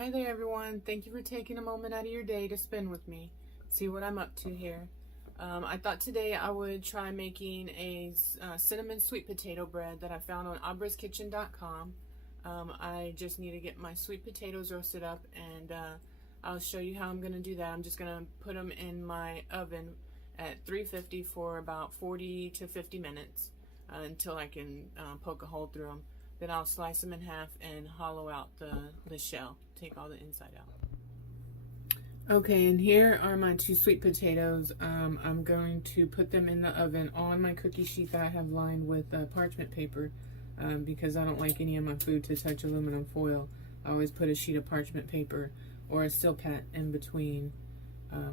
Hi there everyone, thank you for taking a moment out of your day to spend with me. See what I'm up to here. I thought today I would try making a cinnamon sweet potato bread that I found on abraskitchen.com. I just need to get my sweet potatoes roasted up, and I'll show you how I'm going to do that. I'm just going to put them in my oven at 350 for about 40 to 50 minutes until I can poke a hole through them. Then I'll slice them in half and hollow out the shell. Take all the inside out. Okay, and here are my two sweet potatoes. I'm going to put them in the oven on my cookie sheet that I have lined with parchment paper because I don't like any of my food to touch aluminum foil. I always put a sheet of parchment paper or a Silpat in between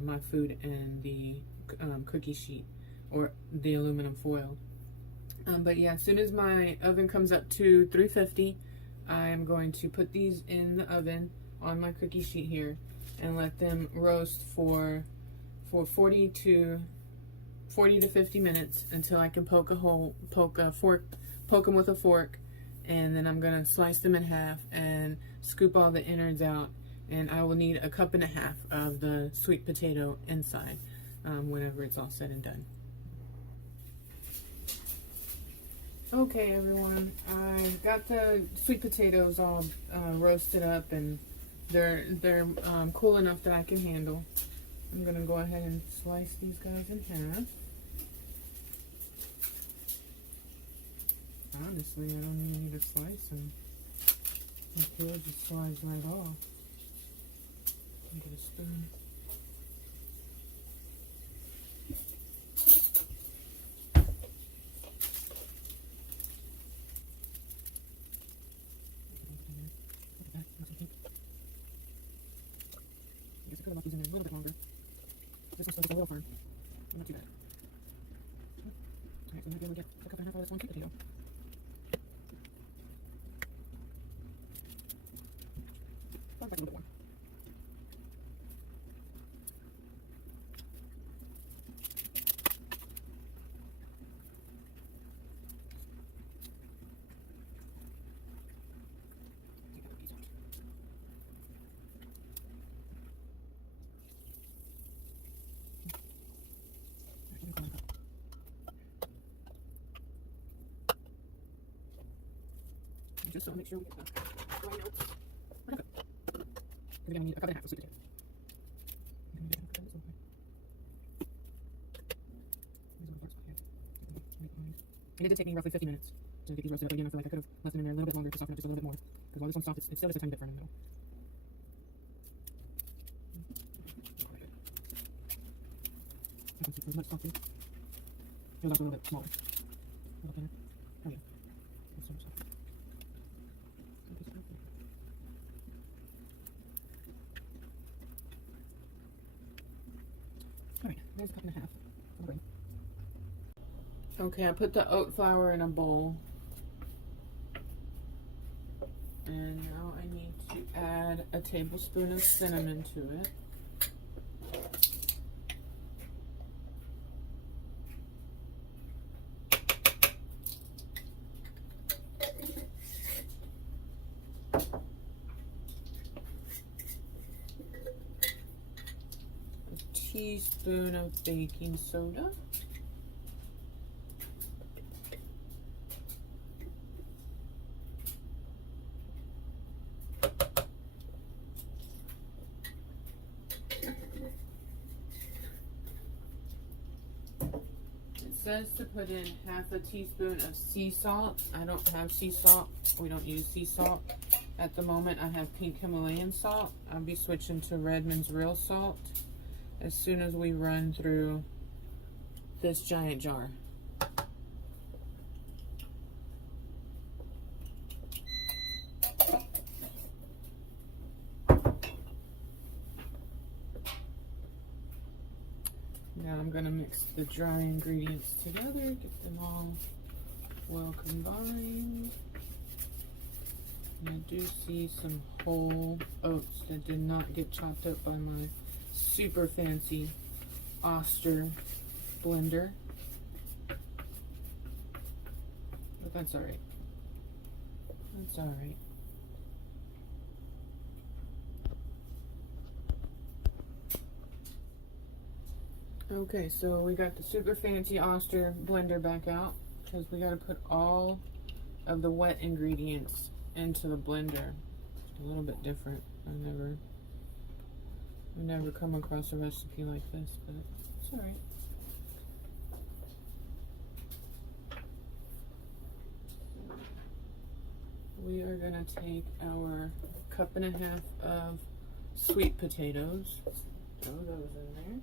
my food and the cookie sheet or the aluminum foil. But yeah, as soon as my oven comes up to 350, I'm going to put these in the oven on my cookie sheet here and let them roast for 40 to 50 minutes until I can poke them with a fork, and then I'm gonna slice them in half and scoop all the innards out, and I will need a cup and a half of the sweet potato inside whenever it's all said and done. Okay everyone, I got the sweet potatoes all roasted up, and they're cool enough that I can handle. I'm gonna go ahead and slice these guys in half. Honestly, I don't even need to slice them. The peel just slides right off. Get a spoon. I could have left these in there a little bit longer. This one's still a little firm. Not too bad. Alright, so I'm going to be able to get a cup and a half of this one sweet potato. Probably back a little bit more. Just so I make sure we get the dry notes. We're good. We're going to need a cup and a half of sweet potato. And it did take me roughly 50 minutes to get these roasted up. Again, I feel like I could have left them in there a little bit longer to soften up just a little bit more. Because while this one's soft, it's still just a tiny bit firm in the middle. I can see for much softer. It was also a little bit smaller. A little thinner. Oh yeah. It's so much softer. Alright, there's a cup and a half. Okay, I put the oat flour in a bowl. And now I need to add a tablespoon of cinnamon to it. A teaspoon of baking soda. It says to put in half a teaspoon of sea salt. I don't have sea salt. We don't use sea salt. At the moment, I have pink Himalayan salt. I'll be switching to Redmond's real salt as soon as we run through this giant jar. Now I'm going to mix the dry ingredients together, get them all well combined. And I do see some whole oats that did not get chopped up by my super fancy Oster blender. But that's alright. That's alright. Okay, so we got the super fancy Oster blender back out because we got to put all of the wet ingredients into the blender. A little bit different. I've never come across a recipe like this, but it's all right. We are gonna take our 1.5 cups of sweet potatoes. Throw those in there.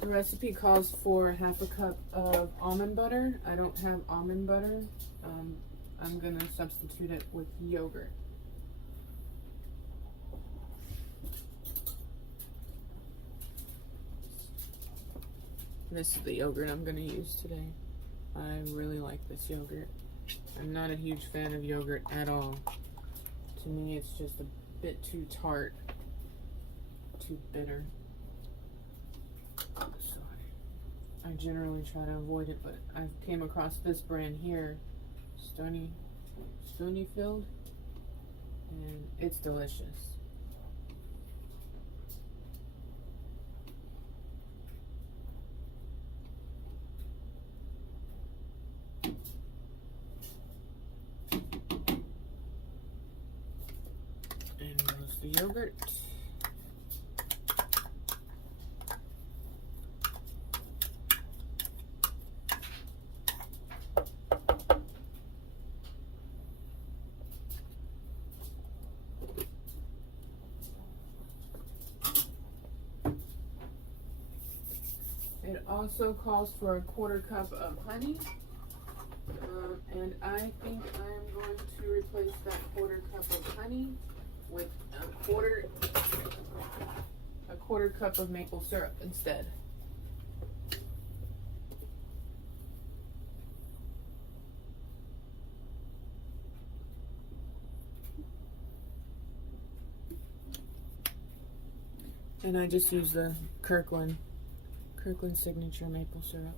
The recipe calls for 1/2 cup of almond butter. I don't have almond butter. I'm gonna substitute it with yogurt. This is the yogurt I'm gonna use today. I really like this yogurt. I'm not a huge fan of yogurt at all. To me, it's just a bit too tart, too bitter. So I generally try to avoid it, but I came across this brand here, Stonyfield, and it's delicious. And goes the yogurt. It also calls for 1/4 cup of honey, and I think I'm going to replace that 1/4 cup of honey with a quarter cup of maple syrup instead. And I just use the Kirkland Signature maple syrup.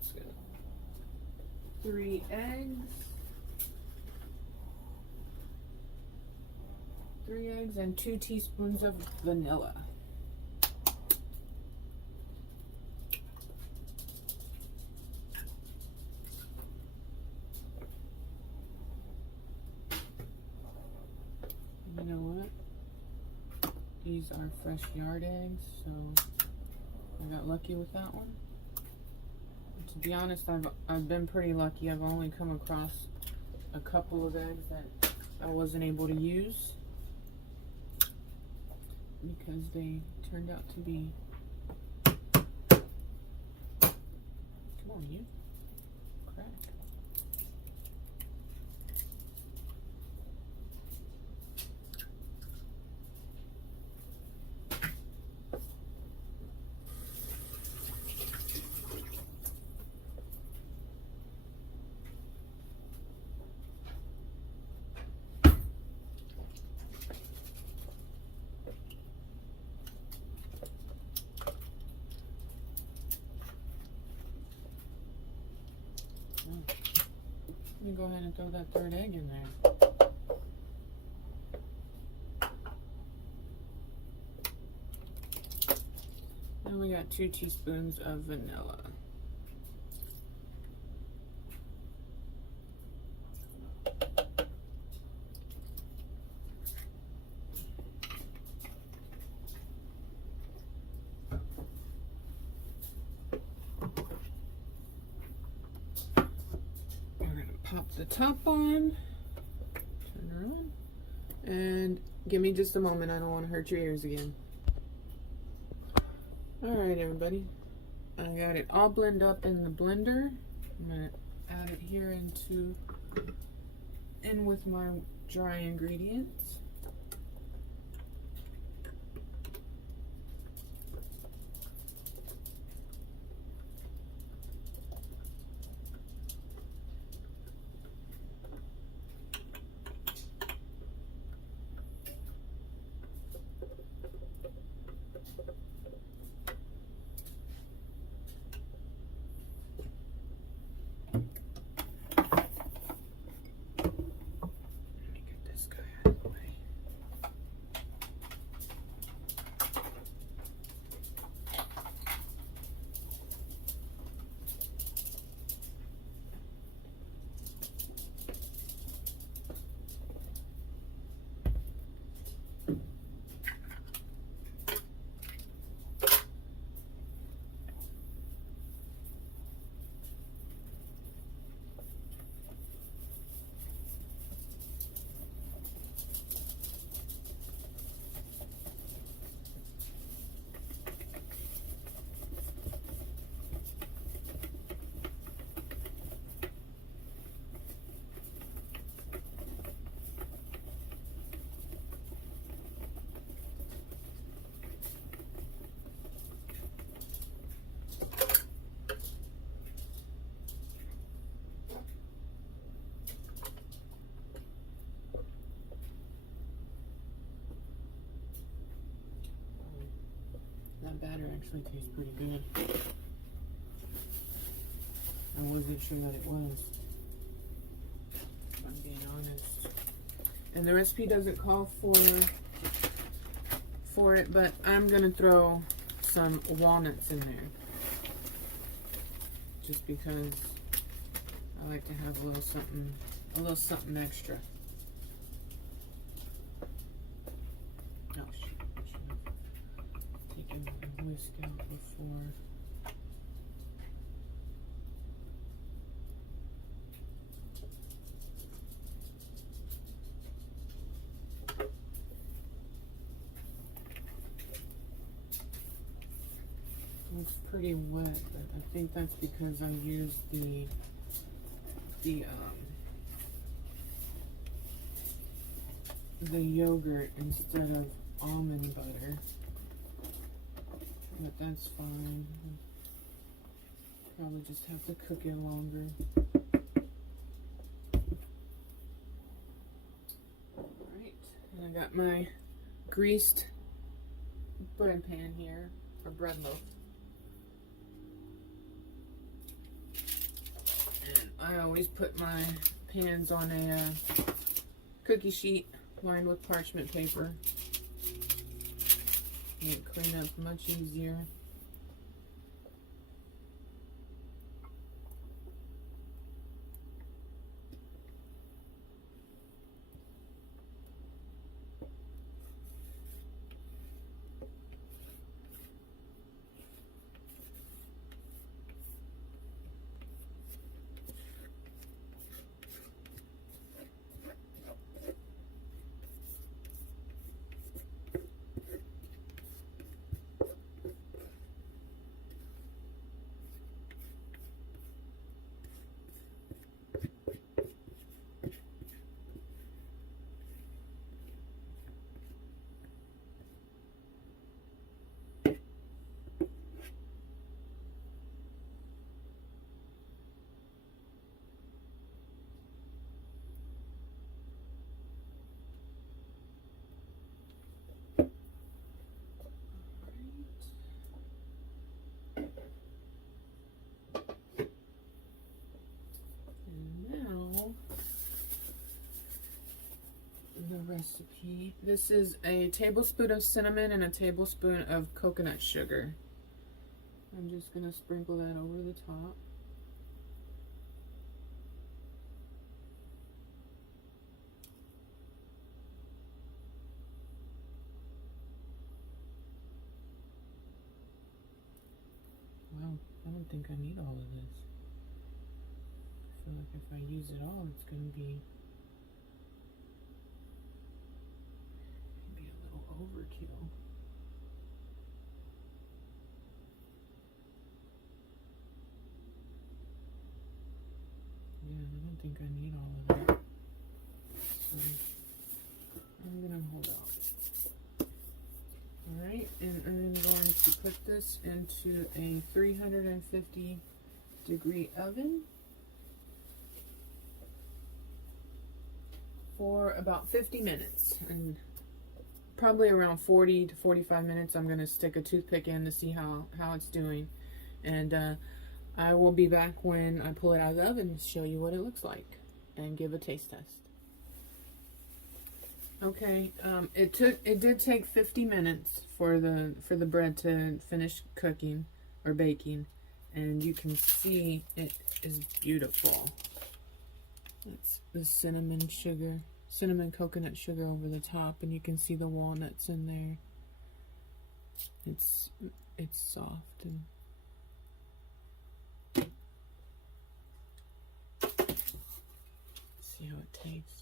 It's good. 3 eggs. 3 eggs and 2 teaspoons of vanilla. You know what? These are fresh yard eggs, so I got lucky with that one. And to be honest, I've been pretty lucky. I've only come across a couple of eggs that I wasn't able to use because they turned out to be. Come on, you. Crack. Let me go ahead and throw that 3rd egg in there. Then we got 2 teaspoons of vanilla. Pop the top on, turn her on, and give me just a moment. I don't want to hurt your ears again. Alright, everybody. I got it all blended up in the blender. I'm going to add it here in with my dry ingredients. actually tastes pretty good. I wasn't sure that it was, if I'm being honest. And the recipe doesn't call for it, but I'm gonna throw some walnuts in there. Just because I like to have a little something extra. Oh shoot, I should have taken my whisk out before. It's pretty wet, but I think that's because I used the yogurt instead of almond butter. But that's fine. Probably just have to cook it longer. Alright, and I got my greased bread pan here, or bread loaf. And I always put my pans on a cookie sheet lined with parchment paper. Make it clean up much easier. The recipe. This is a tablespoon of cinnamon and a tablespoon of coconut sugar. I'm just going to sprinkle that over the top. Wow, I don't think I need all of this. I feel like if I use it all, it's going to be overkill. Yeah, I don't think I need all of that. So I'm gonna hold out. Alright, and I'm going to put this into a 350-degree oven for about 50 minutes. And probably around 40 to 45 minutes, I'm going to stick a toothpick in to see how it's doing. And I will be back when I pull it out of the oven to show you what it looks like and give a taste test. Okay, it did take 50 minutes for the bread to finish cooking or baking, and you can see it is beautiful. That's the cinnamon coconut sugar over the top, and you can see the walnuts in there. It's soft and see how it tastes.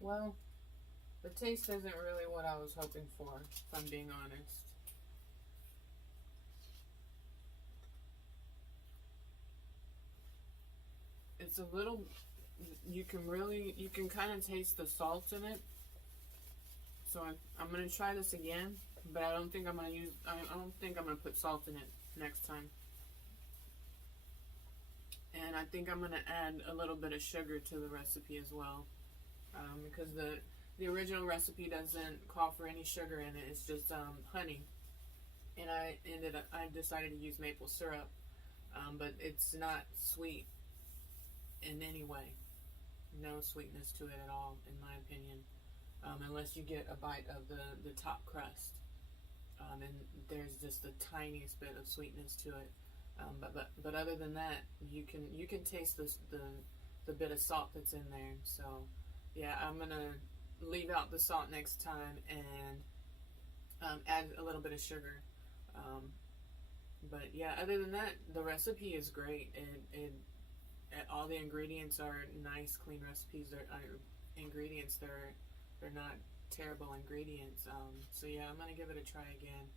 Well, the taste isn't really what I was hoping for, if I'm being honest. it's a little, you can kind of taste the salt in it. So I'm going to try this again, but I don't think I'm going to I don't think I'm going to put salt in it next time. And I think I'm going to add a little bit of sugar to the recipe as well, because the original recipe doesn't call for any sugar in it. It's just honey, and I decided to use maple syrup, but it's not sweet in any way. No sweetness to it at all, in my opinion, unless you get a bite of the top crust, and there's just the tiniest bit of sweetness to it. But other than that, you can taste the bit of salt that's in there. So yeah, I'm gonna leave out the salt next time and add a little bit of sugar. But yeah, other than that, the recipe is great. All the ingredients are nice, clean recipes. They're not terrible ingredients. So yeah, I'm gonna give it a try again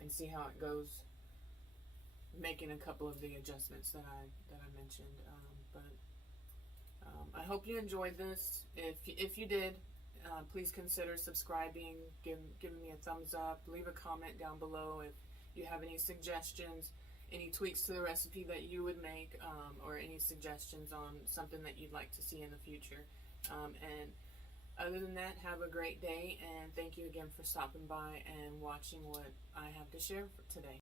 and see how it goes. Making a couple of the adjustments that I mentioned, but I hope you enjoyed this. If you did, please consider subscribing, giving me a thumbs up, leave a comment down below if you have any suggestions, any tweaks to the recipe that you would make, or any suggestions on something that you'd like to see in the future. And other than that, have a great day, and thank you again for stopping by and watching what I have to share for today.